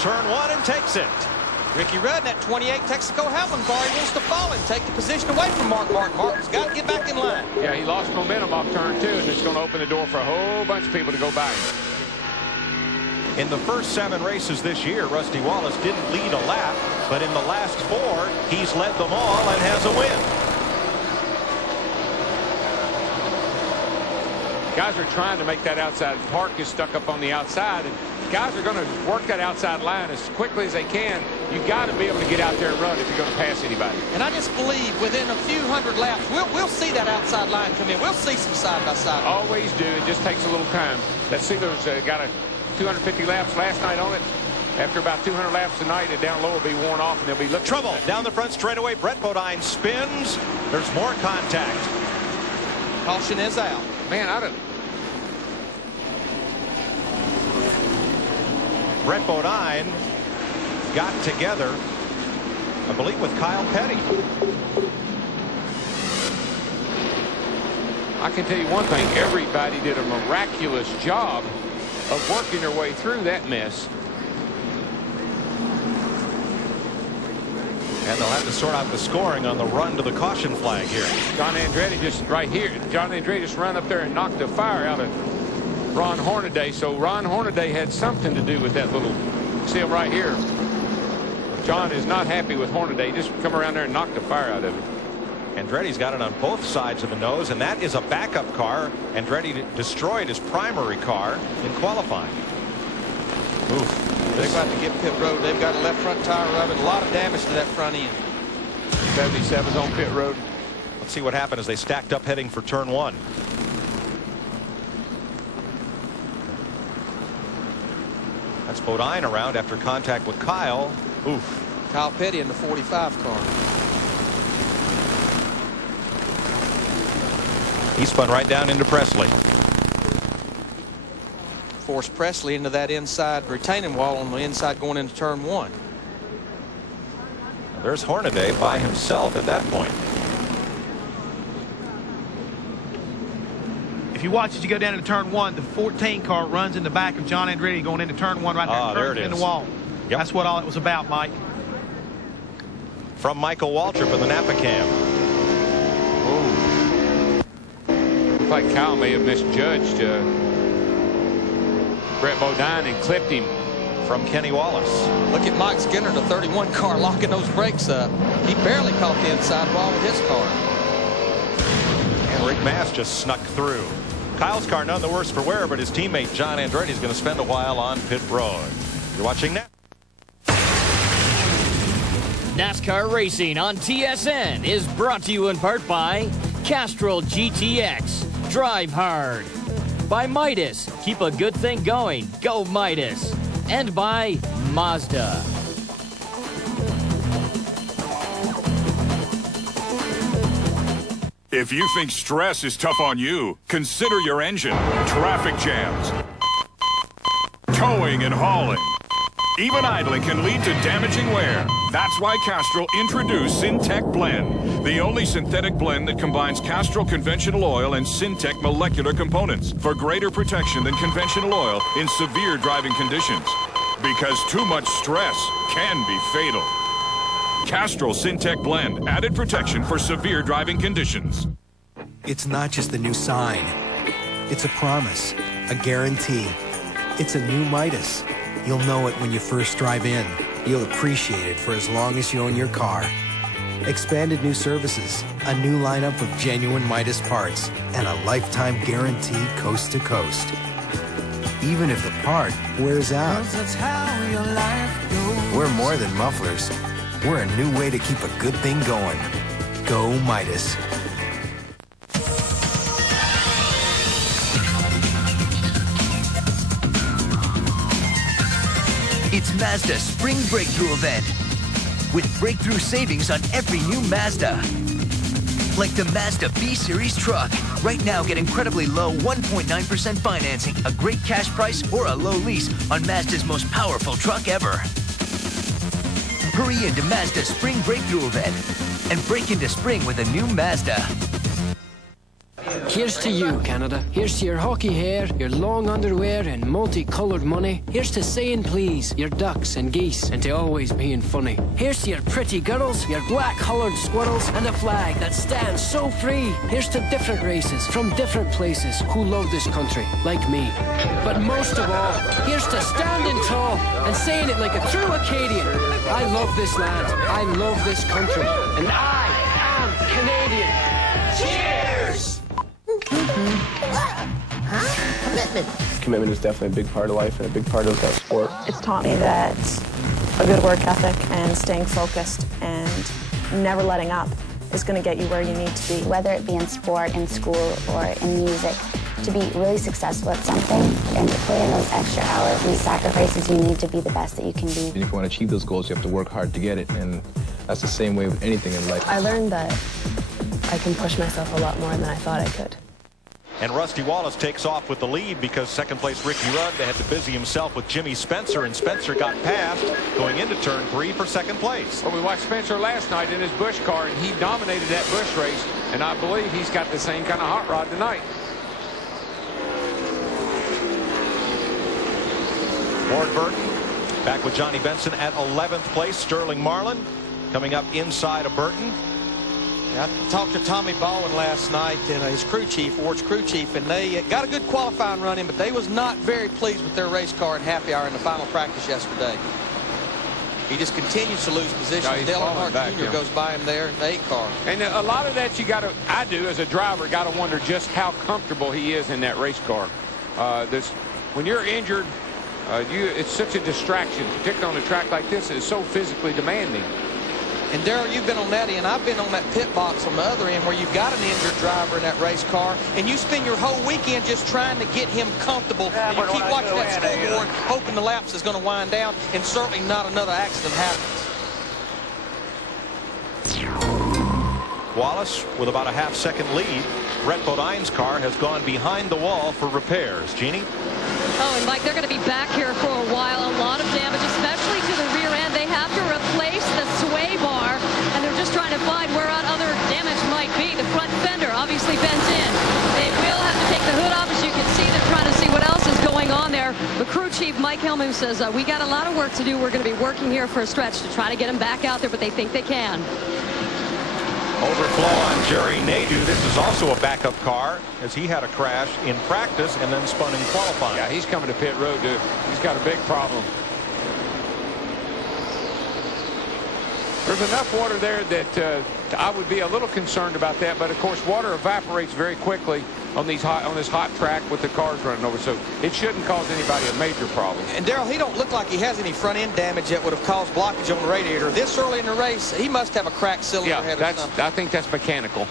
turn one and takes it. Ricky Rudd in that 28 Texaco Howland car. He wants to fall and take the position away from Mark Martin. Martin's got to get back in line. Yeah, he lost momentum off turn 2, and it's going to open the door for a whole bunch of people to go by him. In the first 7 races this year, Rusty Wallace didn't lead a lap, but in the last 4, he's led them all and has a win. Guys are trying to make that outside. Park is stuck up on the outside, and guys are going to work that outside line as quickly as they can. You got to be able to get out there and run if you're going to pass anybody. And I just believe within a few hundred laps, we'll see that outside line come in. We'll see some side-by-side. Always do. It just takes a little time. That Sealer's got a 250 laps last night on it. After about 200 laps tonight, it down low will be worn off, and they'll be looking. Trouble down the front straightaway. Brett Bodine spins. There's more contact. Caution is out. Man, I don't. Brett Bodine got together, I believe, with Kyle Petty. I can tell you one thing. Everybody did a miraculous job of working their way through that mess. And they'll have to sort out the scoring on the run to the caution flag here. John Andretti just right here. John Andretti just ran up there and knocked the fire out of Ron Hornaday. So Ron Hornaday had something to do with that little. See him right here. John is not happy with Hornaday. Just come around there and knock the fire out of it. Andretti's got it on both sides of the nose, and that is a backup car. Andretti destroyed his primary car in qualifying. Oof. They're about to get pit road. They've got a left front tire rubbing. A lot of damage to that front end. 77's on pit road. Let's see what happened as they stacked up heading for turn 1. That's Bodine around after contact with Kyle. Oof. Kyle Petty in the 45 car. He spun right down into Presley. Forced Presley into that inside retaining wall on the inside going into turn 1. There's Hornaday by himself at that point. If you watch as you go down into turn 1, the 14 car runs in the back of John Andretti going into turn 1 right there. There it is. In the wall. Yep. That's what all it was about, Mike. From Michael Waltrip in the Napa cam. Looks like Kyle may have misjudged Brett Bodine and clipped him. From Kenny Wallace. Look at Mike Skinner, the 31 car, locking those brakes up. He barely caught the inside wall with his car. And Rick Mast just snuck through. Kyle's car none the worse for wear, but his teammate John Andretti is going to spend a while on pit road. You're watching now. NASCAR Racing on TSN is brought to you in part by Castrol GTX. Drive hard. By Midas. Keep a good thing going. Go Midas. And by Mazda. If you think stress is tough on you, consider your engine. Traffic jams, towing and hauling. Even idling can lead to damaging wear. That's why Castrol introduced Syntec Blend, the only synthetic blend that combines Castrol conventional oil and Syntec molecular components for greater protection than conventional oil in severe driving conditions. Because too much stress can be fatal. Castrol Syntec Blend, added protection for severe driving conditions. It's not just a new sign. It's a promise, a guarantee. It's a new Midas. You'll know it when you first drive in. You'll appreciate it for as long as you own your car. Expanded new services, a new lineup of genuine Midas parts, and a lifetime guarantee coast to coast. Even if the part wears out. We're more than mufflers. We're a new way to keep a good thing going. Go Midas. It's Mazda's Spring Breakthrough event with breakthrough savings on every new Mazda. Like the Mazda B-Series truck. Right now, get incredibly low 1.9% financing, a great cash price, or a low lease on Mazda's most powerful truck ever. Hurry into Mazda's Spring Breakthrough event and break into spring with a new Mazda. Here's to you, Canada. Here's to your hockey hair, your long underwear and multicolored money. Here's to saying please, your ducks and geese, and to always being funny. Here's to your pretty girls, your black-collared squirrels, and a flag that stands so free. Here's to different races from different places who love this country, like me. But most of all, here's to standing tall and saying it like a true Acadian. I love this land, I love this country, and I am Canadian. Cheers! Commitment is definitely a big part of life and a big part of that sport. It's taught me that a good work ethic and staying focused and never letting up is going to get you where you need to be. Whether it be in sport, in school, or in music, to be really successful at something and to put in those extra hours and sacrifices you need to be the best that you can be. And if you want to achieve those goals, you have to work hard to get it, and that's the same way with anything in life. I learned that I can push myself a lot more than I thought I could. And Rusty Wallace takes off with the lead because second place Ricky Rudd had to busy himself with Jimmy Spencer, and Spencer got past going into turn 3 for second place. Well, we watched Spencer last night in his Busch car, and he dominated that Busch race, and I believe he's got the same kind of hot rod tonight. Ward Burton back with Johnny Benson at 11th place. Sterling Marlin coming up inside of Burton. I talked to Tommy Baldwin last night, and his crew chief, Ward's crew chief, and they got a good qualifying run in, but they was not very pleased with their race car and happy hour in the final practice yesterday. He just continues to lose position. No, Dale Earnhardt Jr. goes by him there in the 8 car. And a lot of that I do as a driver, got to wonder just how comfortable he is in that race car. When you're injured, it's such a distraction, particularly on a track like this. It's so physically demanding. And Darrell, you've been on that end. I've been on that pit box on the other end where you've got an injured driver in that race car, and you spend your whole weekend just trying to get him comfortable. And you keep watching that scoreboard, hoping the laps is going to wind down, and certainly not another accident happens. Wallace with about a half-second lead. Brett Bodine's car has gone behind the wall for repairs. Jeannie? Oh, and Mike, they're going to be back here for a while. A lot of damage, especially to the rear end. They have to replace the sway bar, and they're just trying to find where other damage might be. The front fender obviously bent in. They will have to take the hood off. As you can see, they're trying to see what else is going on there. The crew chief, Mike Hellman, says, we got a lot of work to do. We're going to be working here for a stretch to try to get them back out there, but they think they can. Overflow on Jerry Nadeau. This is also a backup car as he had a crash in practice and then spun in qualifying. Yeah, he's coming to pit road, dude. He's got a big problem. There's enough water there that I would be a little concerned about that, but of course water evaporates very quickly on this hot track with the cars running over, so it shouldn't cause anybody a major problem. And Darrell, he don't look like he has any front end damage that would have caused blockage on the radiator. This early in the race, he must have a cracked cylinder head or something. I think that's mechanical.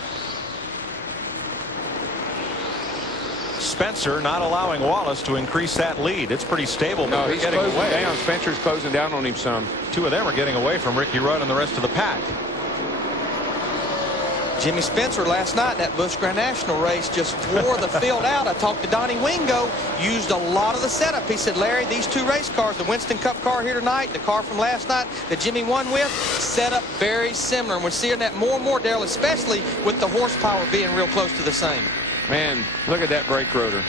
Spencer not allowing Wallace to increase that lead. It's pretty stable. No, he's getting closing away. down. Spencer's closing down on him some. Two of them are getting away from Ricky Rudd and the rest of the pack. Jimmy Spencer last night in that Busch Grand National race just wore the field out. I talked to Donnie Wingo, used a lot of the setup. He said, Larry, these two race cars, the Winston Cup car here tonight, the car from last night that Jimmy won with, set up very similar. And we're seeing that more and more, Darrell, especially with the horsepower being real close to the same. Man, look at that brake rotor.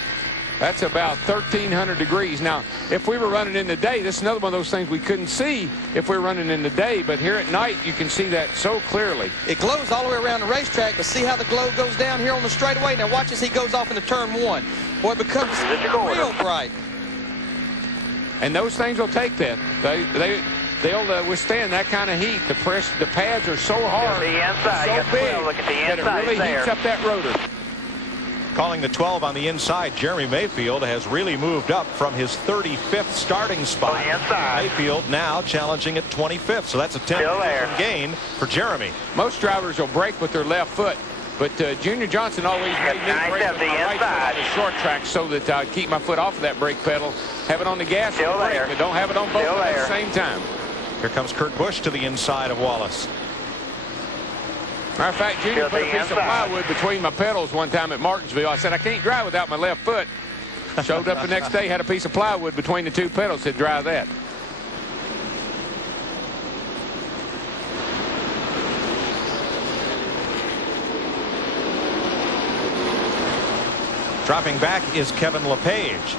That's about 1,300 degrees. Now, if we were running in the day, this is another one of those things we couldn't see if we were running in the day, but here at night, you can see that so clearly. It glows all the way around the racetrack, but see how the glow goes down here on the straightaway? Now watch as he goes off into turn 1. Boy, it becomes real bright. And those things will take that. They'll withstand that kind of heat. The pads are so hard, so big, that it really heats up that rotor. Calling the 12 on the inside, Jeremy Mayfield has really moved up from his 35th starting spot. Mayfield now challenging at 25th, so that's a 10 gain for Jeremy. Most drivers will brake with their left foot, but Junior Johnson always made me brake with my right foot on the short track so that I'd keep my foot off of that brake pedal, have it on the gas and the brake, but don't have it on both at the same time. Here comes Kurt Busch to the inside of Wallace. Matter of fact, Junior put a piece of plywood between my pedals one time at Martinsville. I said, I can't drive without my left foot. Showed up the next day, had a piece of plywood between the two pedals, said, drive that. Dropping back is Kevin LePage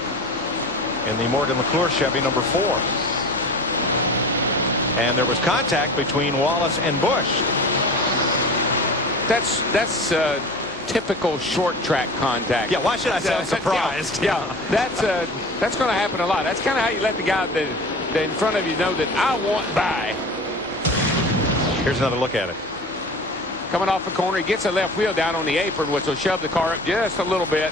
in the Morgan McClure Chevy number 4. And there was contact between Wallace and Busch. That's typical short track contact. Yeah, why should I sound surprised? Yeah, that's going to happen a lot. That's kind of how you let the guy that in front of you know that I want by. Here's another look at it. Coming off the corner, he gets a left wheel down on the apron, which will shove the car up just a little bit.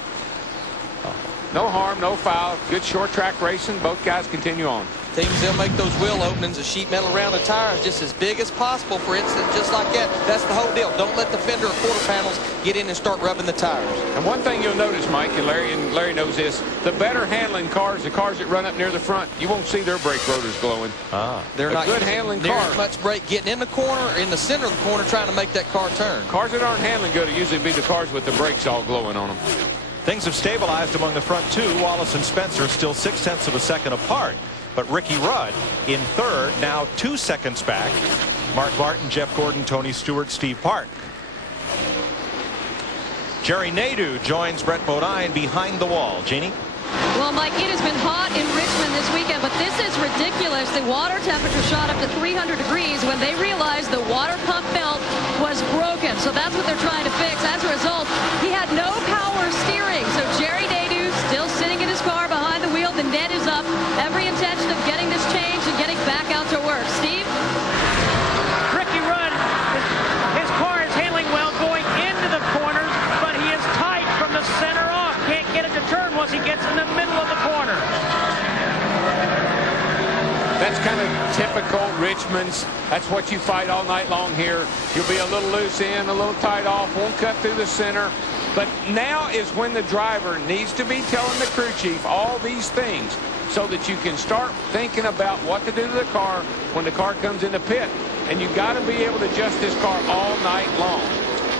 No harm, no foul. Good short track racing. Both guys continue on. Teams, they'll make those wheel openings of sheet metal around the tires just as big as possible, for instance, just like that. That's the whole deal. Don't let the fender or quarter panels get in and start rubbing the tires. And one thing you'll notice, Mike, and Larry knows this, the better handling cars, the cars that run up near the front, you won't see their brake rotors glowing. They're not good handling near cars. as much brake getting in the corner or in the center of the corner trying to make that car turn. Cars that aren't handling good will usually be the cars with the brakes all glowing on them. Things have stabilized among the front two. Wallace and Spencer still 0.6 of a second apart. But Ricky Rudd in third, now 2 seconds back. Mark Martin, Jeff Gordon, Tony Stewart, Steve Park. Jerry Nadeau joins Brett Bodine behind the wall. Jeannie? Well, Mike, it has been hot in Richmond this weekend, but this is ridiculous. The water temperature shot up to 300 degrees when they realized the water pump belt was broken. So that's what they're trying to fix. As a result, he had no power steering. So Jerry Nadeau still sitting in his car behind the wheel. The net is up. Every intention of getting this changed and getting back out to work. Steve? Ricky Rudd, his car is handling well going into the corners, but he is tight from the center off. Can't get it to turn once he gets in the middle of the corner. That's kind of typical Richmond's. That's what you fight all night long here. You'll be a little loose in, a little tight off, won't cut through the center. But now is when the driver needs to be telling the crew chief all these things so that you can start thinking about what to do to the car when the car comes in the pit. And you got to be able to adjust this car all night long.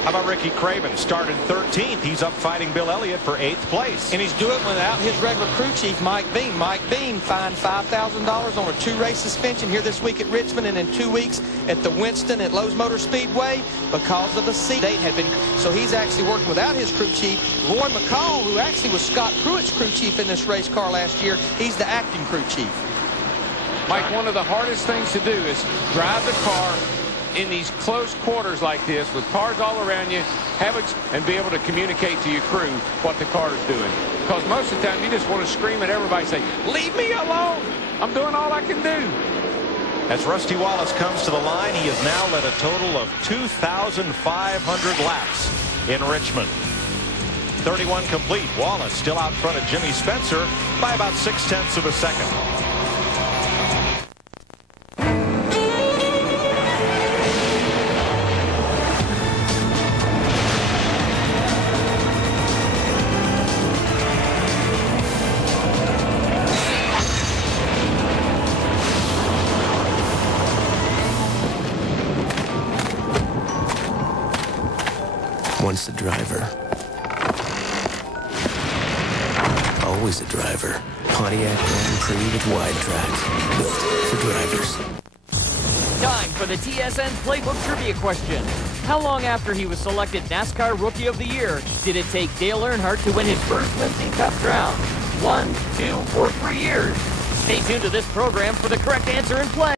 How about Ricky Craven? Started 13th. He's up fighting Bill Elliott for 8th place. And he's doing it without his regular crew chief, Mike Bean. Mike Bean fined $5,000 on a 2-race suspension here this week at Richmond and in 2 weeks at the Winston at Lowe's Motor Speedway because of the seat date had been. So he's actually working without his crew chief. Roy McCall, who actually was Scott Pruitt's crew chief in this race car last year, he's the acting crew chief. Mike, one of the hardest things to do is drive the car in these close quarters like this with cars all around you, and be able to communicate to your crew what the car is doing. Because most of the time you just want to scream at everybody and say, leave me alone. I'm doing all I can do. As Rusty Wallace comes to the line, he has now led a total of 2,500 laps in Richmond. 31 complete. Wallace still out front of Jimmy Spencer by about 0.6 of a second. Once a driver, always a driver. Pontiac Grand Prix with wide tracks, built for drivers. Time for the TSN Playbook Trivia question. How long after he was selected NASCAR Rookie of the Year did it take Dale Earnhardt to win his first Winston Cup crown? 1, 2, or 3 years? Stay tuned to this program for the correct answer and play.